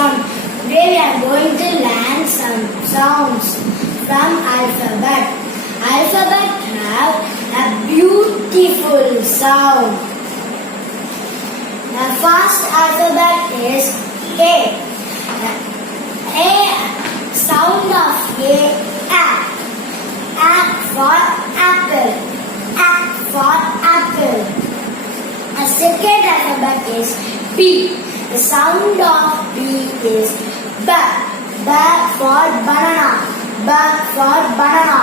Sushant. Today we are going to learn some sounds from alphabet. Alphabet have a beautiful sound. The first alphabet is A. A sound of A for apple. A for apple. The second alphabet is B. The sound of B is B. B for banana. B for banana.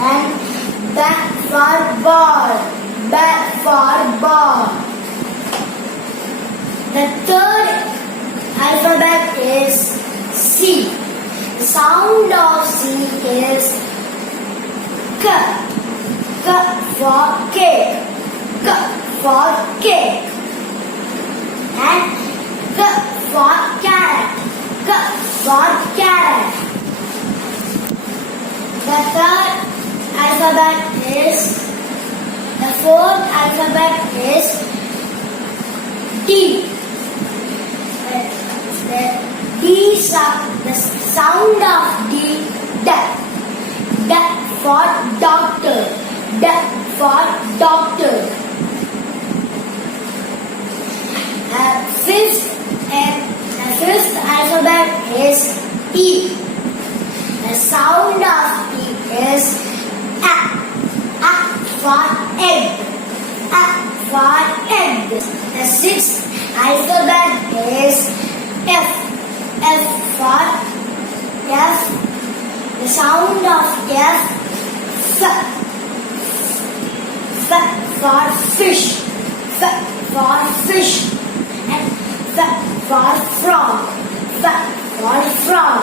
And B for ball. B for ball. The third alphabet is C. The sound of C is K. K for cake. K for cake. And K for carrot. K for carrot. The fourth alphabet is D. The sound of D. D. D for doctor. D for doctor. Fifth alphabet is E. The sound of E is A. A for egg. A for egg. The sixth alphabet is F. F for F. The sound of F. F. F for fish. F for fish. And F for frog. F for frog.